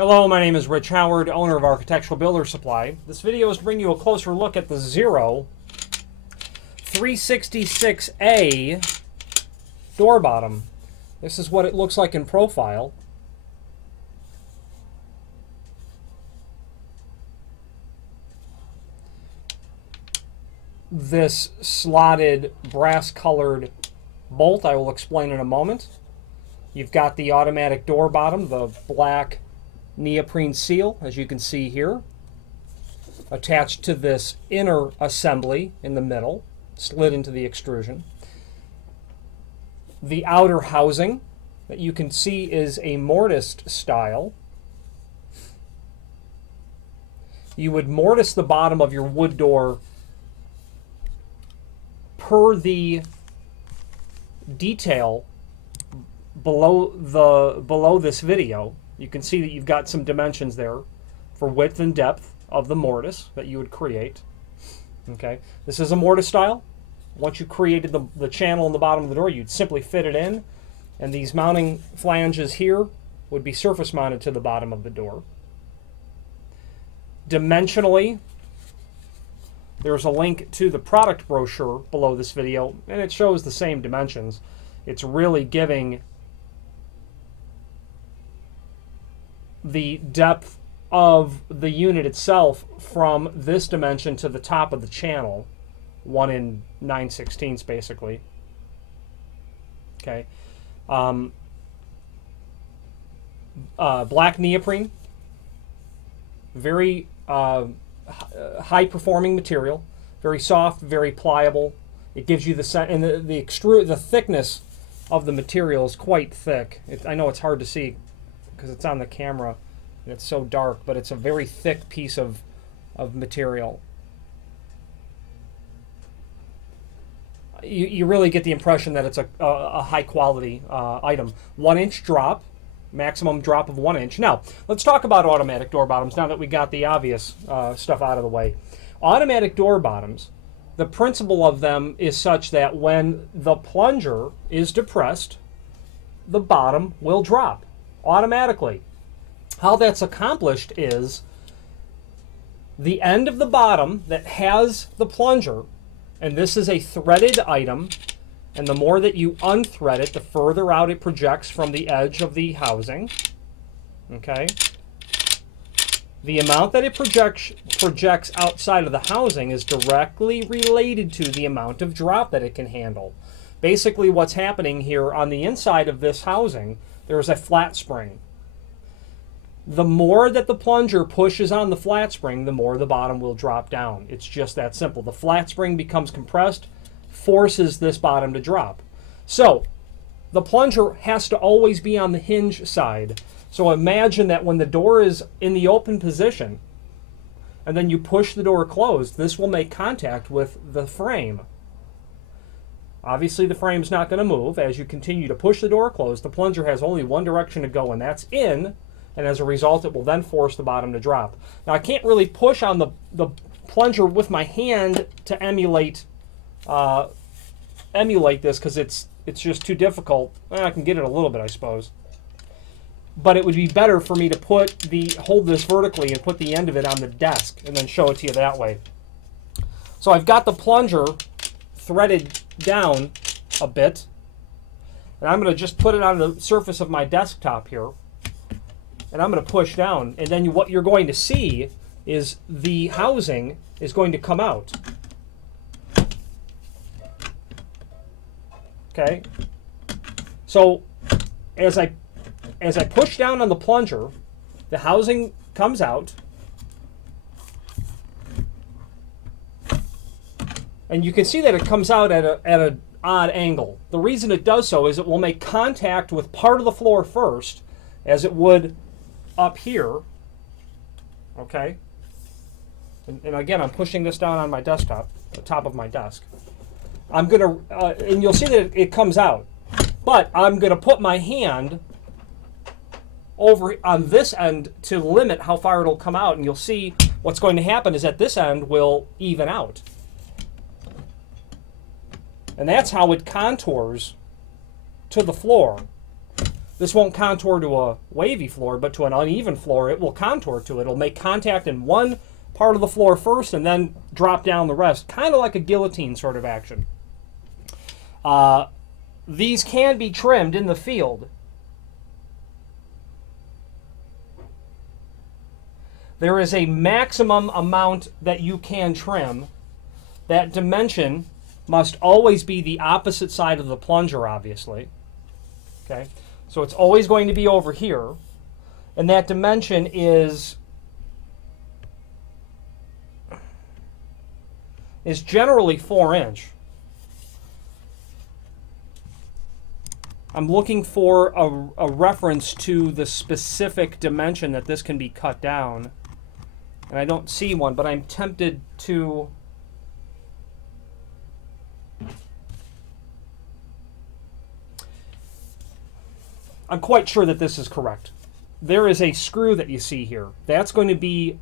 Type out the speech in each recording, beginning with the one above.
Hello, my name is Rich Howard, owner of Architectural Builder Supply. This video is to bring you a closer look at the Zero 366A door bottom. This is what it looks like in profile. This slotted brass-colored bolt I will explain in a moment. You've got the automatic door bottom, the black neoprene seal, as you can see here, attached to this inner assembly in the middle, slid into the extrusion. The outer housing that you can see is a mortised style. You would mortise the bottom of your wood door per the detail below this video. You can see that you've got some dimensions there for width and depth of the mortise that you would create. Okay, this is a mortise style. Once you created the channel in the bottom of the door, you'd simply fit it in, and these mounting flanges here would be surface mounted to the bottom of the door. Dimensionally, there's a link to the product brochure below this video, and it shows the same dimensions. It's really giving the depth of the unit itself from this dimension to the top of the channel, 1 in 9/16 basically. Okay, black neoprene, very high-performing material, very soft, very pliable. It gives you and the thickness of the material is quite thick. I know it's hard to see because it's on the camera and it's so dark, but it's a very thick piece of material. You really get the impression that it's a high quality item. 1 inch drop, maximum drop of 1 inch. Now, let's talk about automatic door bottoms now that we got the obvious stuff out of the way. Automatic door bottoms, the principle of them is such that when the plunger is depressed, the bottom will drop automatically. How that's accomplished is the end of the bottom that has the plunger, and this is a threaded item, and the more that you unthread it, the further out it projects from the edge of the housing. Okay? The amount that it projects outside of the housing is directly related to the amount of drop that it can handle. Basically, what's happening here on the inside of this housing, there's a flat spring. The more that the plunger pushes on the flat spring, the more the bottom will drop down. It's just that simple. The flat spring becomes compressed, forces this bottom to drop. So the plunger has to always be on the hinge side. So imagine that when the door is in the open position and then you push the door closed, this will make contact with the frame. Obviously the frame's not going to move. As you continue to push the door closed, the plunger has only one direction to go, and that's in, and as a result it will then force the bottom to drop. Now I can't really push on the plunger with my hand to emulate this because it's just too difficult. Well, I can get it a little bit, I suppose. But it would be better for me to hold this vertically and put the end of it on the desk and then show it to you that way. So I've got the plunger threaded down a bit, and I'm going to just put it on the surface of my desktop here, and I'm going to push down, and then what you're going to see is the housing is going to come out. Okay, so as I push down on the plunger, the housing comes out, and you can see that it comes out at an odd angle. The reason it does so is it will make contact with part of the floor first, as it would up here. Okay, and again, I'm pushing this down on my desktop, the top of my desk. I'm gonna, and you'll see that it comes out, but I'm gonna put my hand over on this end to limit how far it'll come out, and you'll see what's going to happen is that this end will even out. And that's how it contours to the floor. This won't contour to a wavy floor, but to an uneven floor, it will contour to it. It'll make contact in one part of the floor first and then drop down the rest, kind of like a guillotine sort of action. These can be trimmed in the field. There is a maximum amount that you can trim. That dimension must always be the opposite side of the plunger, obviously. Okay, so it's always going to be over here, and that dimension is generally 4-inch. I'm looking for a reference to the specific dimension that this can be cut down, and I don't see one, but I'm tempted to... I'm quite sure that this is correct. There is a screw that you see here. That's going to be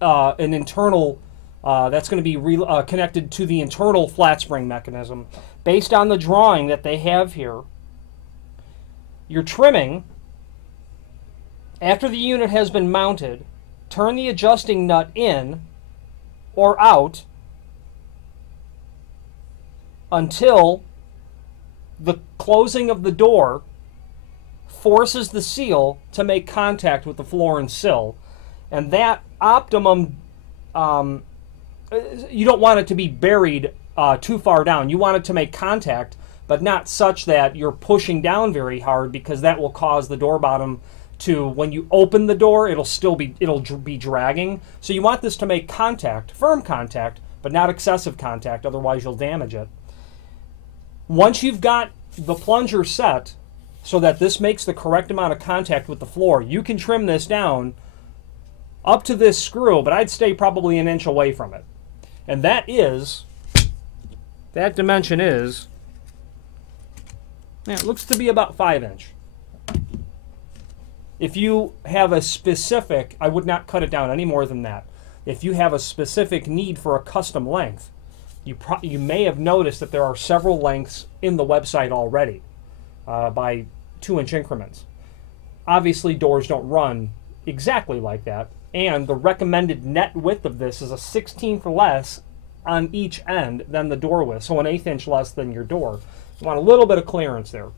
an internal, that's going to be connected to the internal flat spring mechanism. Based on the drawing that they have here, your trimming, after the unit has been mounted, turn the adjusting nut in or out until the closing of the door forces the seal to make contact with the floor and sill. And that optimum, you don't want it to be buried too far down. You want it to make contact, but not such that you're pushing down very hard, because that will cause the door bottom to, when you open the door, it'll be dragging. So you want this to make contact, firm contact, but not excessive contact, otherwise you'll damage it. Once you've got the plunger set so that this makes the correct amount of contact with the floor, you can trim this down up to this screw, but I'd stay probably 1 inch away from it. And that dimension is, it looks to be about 5-inch. If you have a specific, I would not cut it down any more than that. If you have a specific need for a custom length, you may have noticed that there are several lengths in the website already by 2-inch increments. Obviously, doors don't run exactly like that, and the recommended net width of this is a 1/16 less on each end than the door width, so an 1/8 inch less than your door. You want a little bit of clearance there.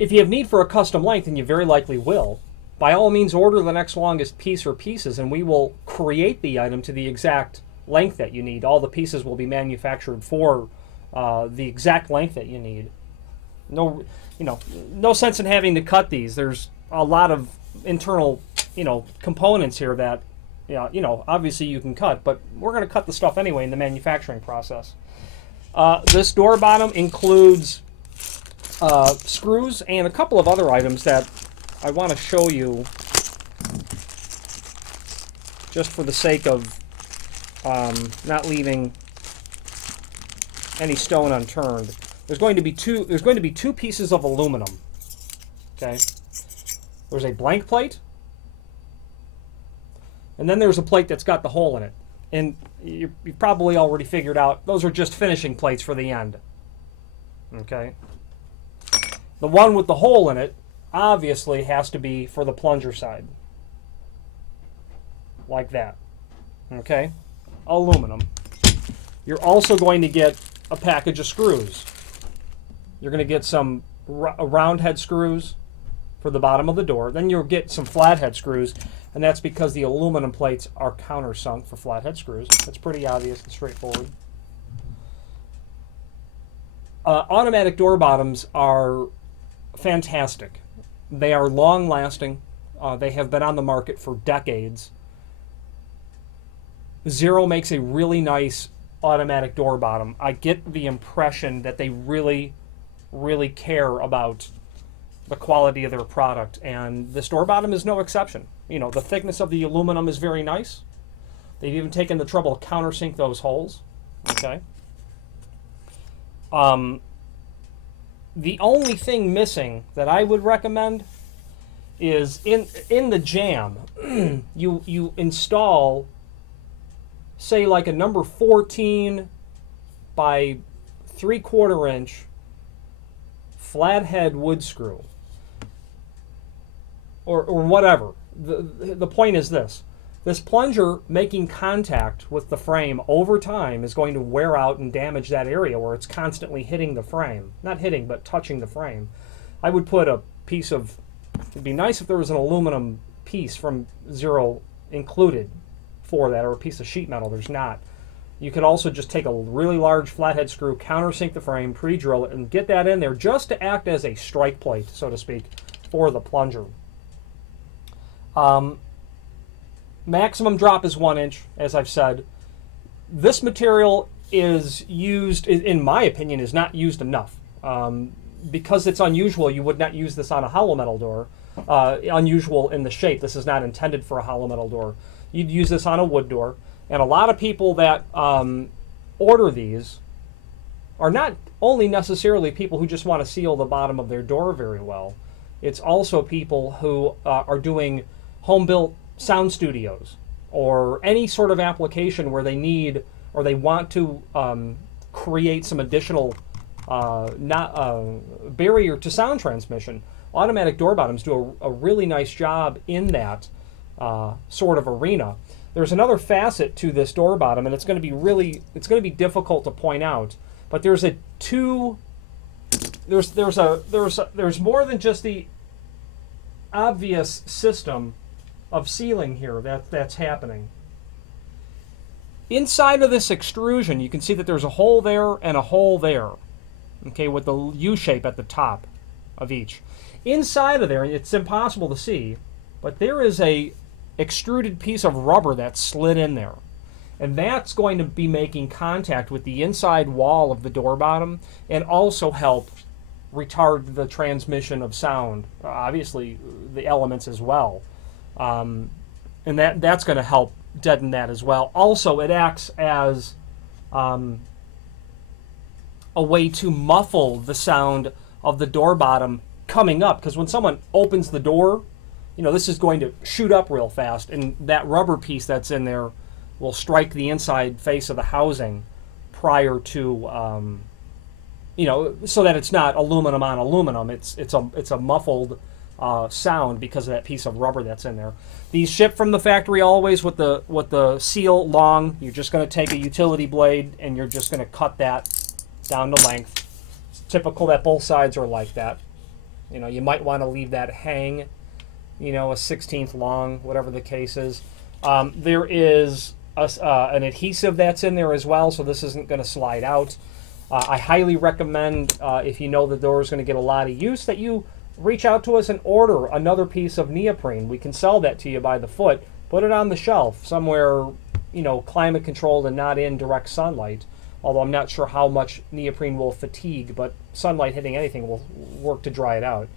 If you have need for a custom length, and you very likely will, by all means order the next longest piece or pieces, and we will create the item to the exact length that you need. All the pieces will be manufactured for the exact length that you need. No sense in having to cut these. There's a lot of internal, components here that, obviously you can cut, but we're going to cut the stuff anyway in the manufacturing process. This door bottom includes screws and a couple of other items that I want to show you just for the sake of not leaving any stone unturned. There's going to be two pieces of aluminum. Okay, there's a blank plate, and then there's a plate that's got the hole in it. And you've probably already figured out those are just finishing plates for the end. Okay, the one with the hole in it obviously has to be for the plunger side, like that. Okay, aluminum. You're also going to get a package of screws. You're going to get some round head screws for the bottom of the door. Then you'll get some flathead screws, and that's because the aluminum plates are countersunk for flathead screws. That's pretty obvious and straightforward. Automatic door bottoms are fantastic. They are long-lasting. They have been on the market for decades. Zero makes a really nice automatic door bottom. I get the impression that they really care about the quality of their product, and this door bottom is no exception. The thickness of the aluminum is very nice. They've even taken the trouble to countersink those holes. Okay. The only thing missing that I would recommend is in the jamb, you install, say, like a number 14 by 3/4 inch flathead wood screw. or whatever. The point is this. This plunger making contact with the frame over time is going to wear out and damage that area where it's constantly hitting the frame. Not hitting, but touching the frame. I would put a piece of, it'd be nice if there was an aluminum piece from Zero included for that, or a piece of sheet metal. There's not. You could also just take a really large flathead screw, countersink the frame, pre-drill it, and get that in there just to act as a strike plate, so to speak, for the plunger. Maximum drop is 1 inch, as I've said. This material is used, in my opinion, is not used enough. Because it's unusual, you would not use this on a hollow metal door. Unusual in the shape. This is not intended for a hollow metal door. You'd use this on a wood door. And a lot of people that order these are not only necessarily people who just want to seal the bottom of their door very well. It's also people who are doing home-built sound studios or any sort of application where they need or they want to create some additional barrier to sound transmission. Automatic door bottoms do a really nice job in that sort of arena. There's another facet to this door bottom, and it's going to be difficult to point out. But there's more than just the obvious system of sealing here that's happening. Inside of this extrusion, you can see that there's a hole there and a hole there, okay, with the U shape at the top of each. Inside of there, it's impossible to see, but there is a extruded piece of rubber that's slid in there. And that's going to be making contact with the inside wall of the door bottom and also help retard the transmission of sound, obviously the elements as well. And that's going to help deaden that as well. Also, it acts as a way to muffle the sound of the door bottom coming up, because when someone opens the door, you know, this is going to shoot up real fast, and that rubber piece that's in there will strike the inside face of the housing prior to, you know, so that it's not aluminum on aluminum. It's a muffled sound because of that piece of rubber that's in there. These ship from the factory always with the seal long. You're just going to take a utility blade and you're just going to cut that down to length. It's typical that both sides are like that. You know, you might want to leave that hang, you know, a 1/16 long, whatever the case is. There is an adhesive that's in there as well, so this isn't going to slide out. I highly recommend, if you know the door is going to get a lot of use, that you reach out to us and order another piece of neoprene. We can sell that to you by the foot. Put it on the shelf somewhere, you know, climate controlled and not in direct sunlight. Although I'm not sure how much neoprene will fatigue, but sunlight hitting anything will work to dry it out.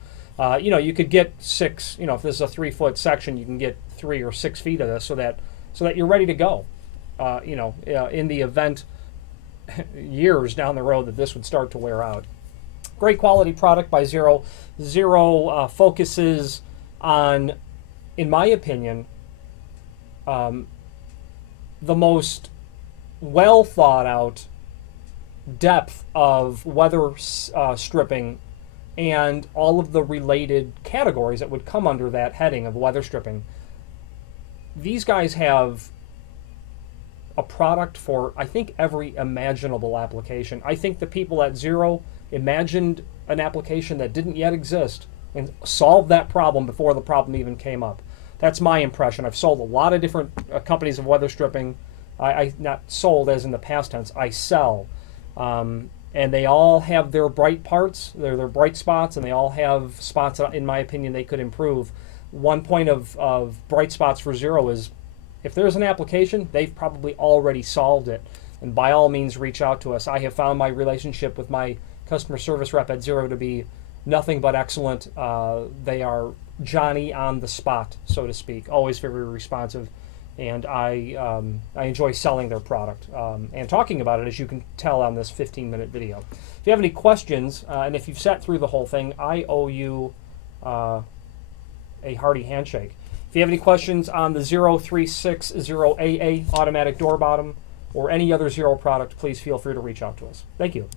You know, you could get 6, you know, if this is a 3-foot section, you can get 3 or 6 feet of this so that you're ready to go. You know, in the event years down the road that this would start to wear out. Great quality product by Zero. Zero focuses on, in my opinion, the most well thought out depth of weather stripping and all of the related categories that would come under that heading of weather stripping. These guys have a product for, I think, every imaginable application. I think the people at Zero imagined an application that didn't yet exist and solved that problem before the problem even came up. That's my impression. I've sold a lot of different companies of weather stripping. I not sold as in the past tense, I sell. And they all have their bright parts, their bright spots, and they all have spots that, in my opinion, they could improve. One point of bright spots for Zero is if there's an application, they've probably already solved it. And by all means, reach out to us. I have found my relationship with my customer service rep at Zero to be nothing but excellent. They are Johnny on the spot, so to speak, always very responsive. And I enjoy selling their product and talking about it, as you can tell on this 15-minute video. If you have any questions, and if you've sat through the whole thing, I owe you a hearty handshake. If you have any questions on the 0360AA automatic door bottom or any other Zero product, please feel free to reach out to us. Thank you.